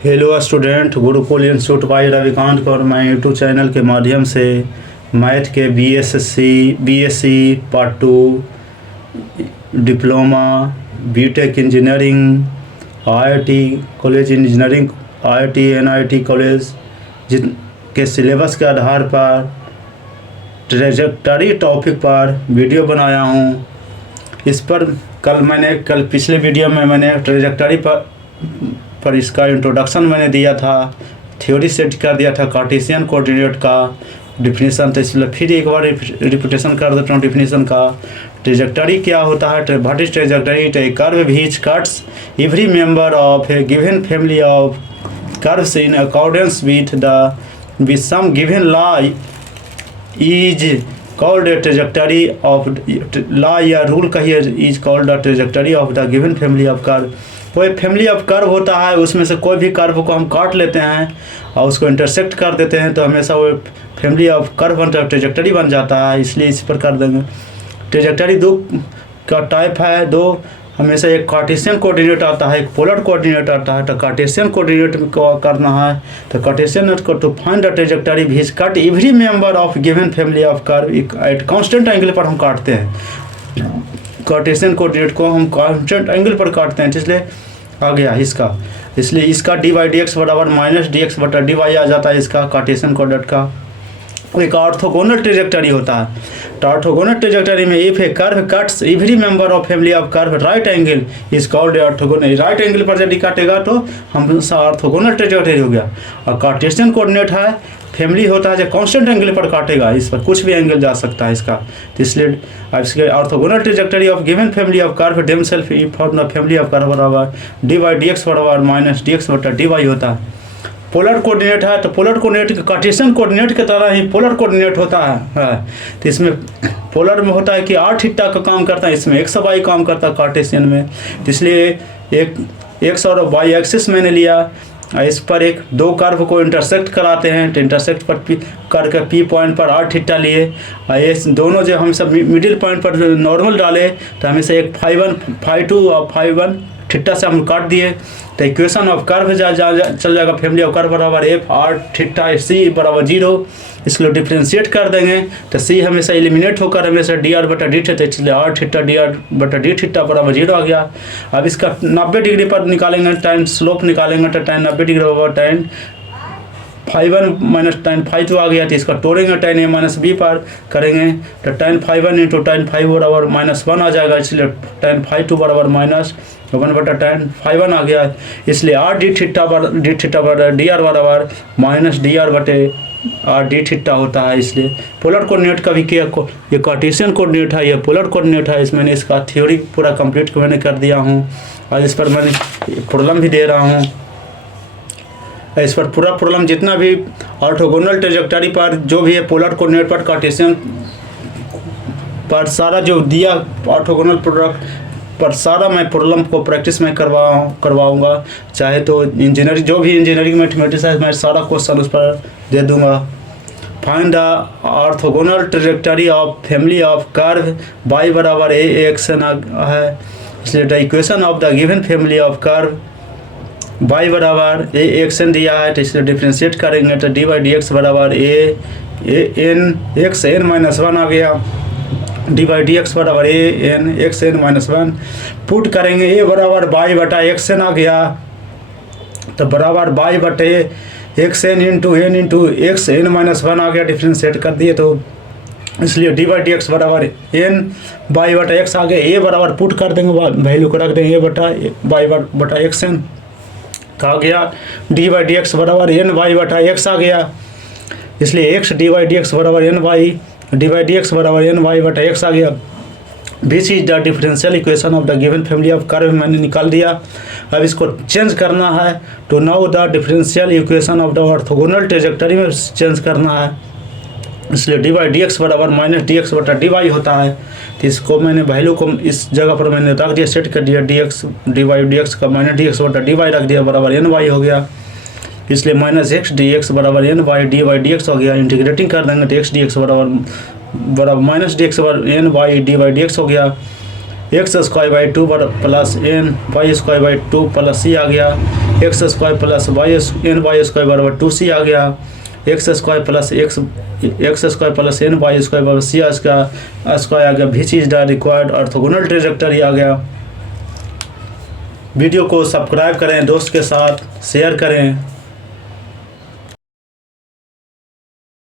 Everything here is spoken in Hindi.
Hello student, Gurukul institute by Ravikant और मैं यूट्यूब चैनल के माध्यम से मैथ के BSc part 2, diploma, BTech engineering, IIT college engineering, IIT NIT college जिन के सिलेबस के आधार पर ट्रेजेक्टरी टॉपिक पर वीडियो बनाया हूँ। इस पर कल पिछले वीडियो में मैंने ट्रेजेक्टरी पर इसका इंट्रोडक्शन मैंने दिया था, थ्योरी सेट कर दिया था, कार्टेशियन कोऑर्डिनेट का डिफिनीशन। तो इसलिए फिर एक बार रिपीटेशन कर देता हूँ डिफिनीशन का। ट्रेजेक्टरी क्या होता है? What is trajectory? It A curve which cuts every member of A given family of curves in accordance with some given law is called a trajectory of law या रूल कहिए is called a trajectory of the given family of curve। कोई फैमिली ऑफ कर्व होता है, उसमें से कोई भी कर्व को हम काट लेते हैं और उसको इंटरसेक्ट कर देते हैं, तो हमेशा वो फैमिली ऑफ कर्व बनता है, ट्रेजेक्टरी बन जाता है। इसलिए इस पर कर देंगे। ट्रेजेक्टरी दो का टाइप है, दो हमेशा एक कार्टेशियन कोऑर्डिनेट आता है, एक पोलर कोऑर्डिनेट आता है। तो कार्टेशियन कोऑर्डिनेट को करना है तो कार्टेशियन को to find the trajectory which cut every member of given family of curve at constant angle पर हम काटते हैं। कार्टेशियन कोऑर्डिनेट को हम कांस्टेंट एंगल पर काटते हैं, इसलिए आ गया इसका। इसलिए इसका डी वाई डी एक्स बराबर माइनस डी एक्स बटा डी वाई आ जाता है इसका कार्टेशियन कोऑर्डिनेट का। एक ऑर्थोगोनल ट्रेजेक्टरी होता है। तो ऑर्थोगोनल ट्रेजेक्टरी में if A curve cuts every member of family of curve right angle is called orthogonal. Right angle पर यदि काटेगा तो हम ऑर्थोगोनल ट्रेजेक्टरी हो गया। और कार्टेशियन कोऑर्डिनेट है, फैमिली होता है जो कांस्टेंट एंगल पर काटेगा, इस पर कुछ भी एंगल जा सकता है इसका। तो इसलिए इसके orthogonal trajectory of given family of curve डेम सेल्फ for the family of curve बराबर डी वाई डी एक्स बराबर माइनस डी एक्स बटा डी वाई होता है। पोलर कोऑर्डिनेट है तो पोलर कोऑर्डिनेट कार्टेशियन कोऑर्डिनेट की तरह ही पोलर कोऑर्डिनेट होता है। तो इसमें पोलर में होता है कि आर थीटा का काम करता है, इसमें एक्स वाई काम करता है कार्टेशियन में। तो इसलिए एक एक्स और वाई एक्सिस मैंने लिया, इस पर एक दो कर्व को इंटरसेक्ट कराते हैं। तो इंटरसेक्ट पर करके पी पॉइंट पर आर थीटा लिए, ये दोनों जो हम सब मिडिल पॉइंट पर नॉर्मल डाले तो हमें से एक फाई 1 फाई 2 और फाई 1 थीटा से हम काट दिए। तो इक्वेशन ऑफ कर्व चल जाएगा फैमिली ऑफ कर्व बराबर एफ आर थीटा सी बराबर 0। इसको डिफ्रेंशिएट कर देंगे तो सी हमेशा एलिमिनेट होकर हमेशा डी आर बटा डी थीटा, इसलिए आर थीटा डी आर बटा डी थीटा बराबर 0 आ गया। अब इसका 90 डिग्री पर निकालेंगे, टाइम स्लोप निकालेंगे तो टाइम 90 डिग्री बराबर time phi 1 minus time phi 2 आ गया। तो इसका तोड़ेंगे टाइम ए माइनस बी पर करेंगे तो time phi 1 into time phi बराबर माइनस 1 आ जाएगा। इसलिए टाइम फाई 2 बराबर माइनस 1 बटा टाइम फाई 1 आ गया। इसलिए आर डी थीटा बराबर डी आर बराबर माइनस डी आर बटे आर डी थीटा होता है। इसलिए पोलर कोऑर्डिनेट का भी किया, ये कार्टेशियन कोऑर्डिनेट है, ये पोलर कोऑर्डिनेट है। इसमें मैंने इसका थ्योरी पूरा कंप्लीट मैंने कर दिया हूँ और इस पर मैंने प्रॉब्लम भी दे रहा हूँ। इस पर पूरा प्रॉब्लम जितना भी ऑर्थोगोनल ट्रेजेक्टरी पर जो भी है पोलर कोऑर्डिनेट पर कार्टेशियन पर सारा जो दिया ऑर्थोगोनल प्रोडक्ट पर सारा मैं प्रॉब्लम को प्रैक्टिस में करवाऊंगा। चाहे तो इंजीनियरिंग जो भी इंजीनियरिंग मैथमेटिक्स है मैं सारा क्वेश्चन उस पर दे दूंगा। Find the orthogonal trajectory of family of curve by बराबर ए एक्स है। इसलिए the equation of the given family of curve by बराबर ए एक्स एन दिया है, तो इसलिए डिफ्रेंशिएट करेंगे तो डी वाई डी एक्स बराबर a n x n minus 1 आ गया। डी वाई डी एक्स बराबर a n x n minus 1 put करेंगे, ए बराबर बाई बटा एक्स एन आ गया। तो बराबर बाई बटे x n into x n minus 1 आ गया, डिफ्रेंशिएट कर दिए तो इसलिए डी वाई डी एक्स बराबर एन बाई बटा एक्स आ गया। ए बराबर पुट कर देंगे, वैल्यू को रख देंगे ए बटा बाई बटा एक्स एन आ गया। डी वाई डी एक्स बराबर एन वाई बटा एक्स आ गया। इसलिए x d y d x बराबर n y d y d x बराबर एन वाई बटा एक्स आ गया। This is the differential equation of the given family of curve मैंने निकाल दिया। अब इसको चेंज करना है तो now the differential equation of the orthogonal trajectory में चेंज करना है। इसलिए डी वाई डी एक्स बराबर माइनस डी एक्स बटा डी वाई होता है। तो इसको मैंने वैल्यू को इस जगह पर मैंने रख दिया, सेट कर दिया। D x d y d x का माइनस डी एक्स बटा डी वाई रख दिया बराबर एन वाई हो गया। इसलिए माइनस एक्स डी एक्स बराबर एन वाई डी एक्स हो गया। इंटीग्रेटिंग कर देंगे तो एक्स डी एक्स बराबर माइनस डी एक्स बराबर एन वाई डी एक्स हो गया। X square by 2 plus n y square by 2 plus c आ गया। X square plus y n y square बराबर 2c आ गया। X square plus x square plus n y square बराबर सी स्क्वायर आ गया। Which is the required orthogonal trajectory आ गया। वीडियो को सब्सक्राइब करें, दोस्त के साथ शेयर करें।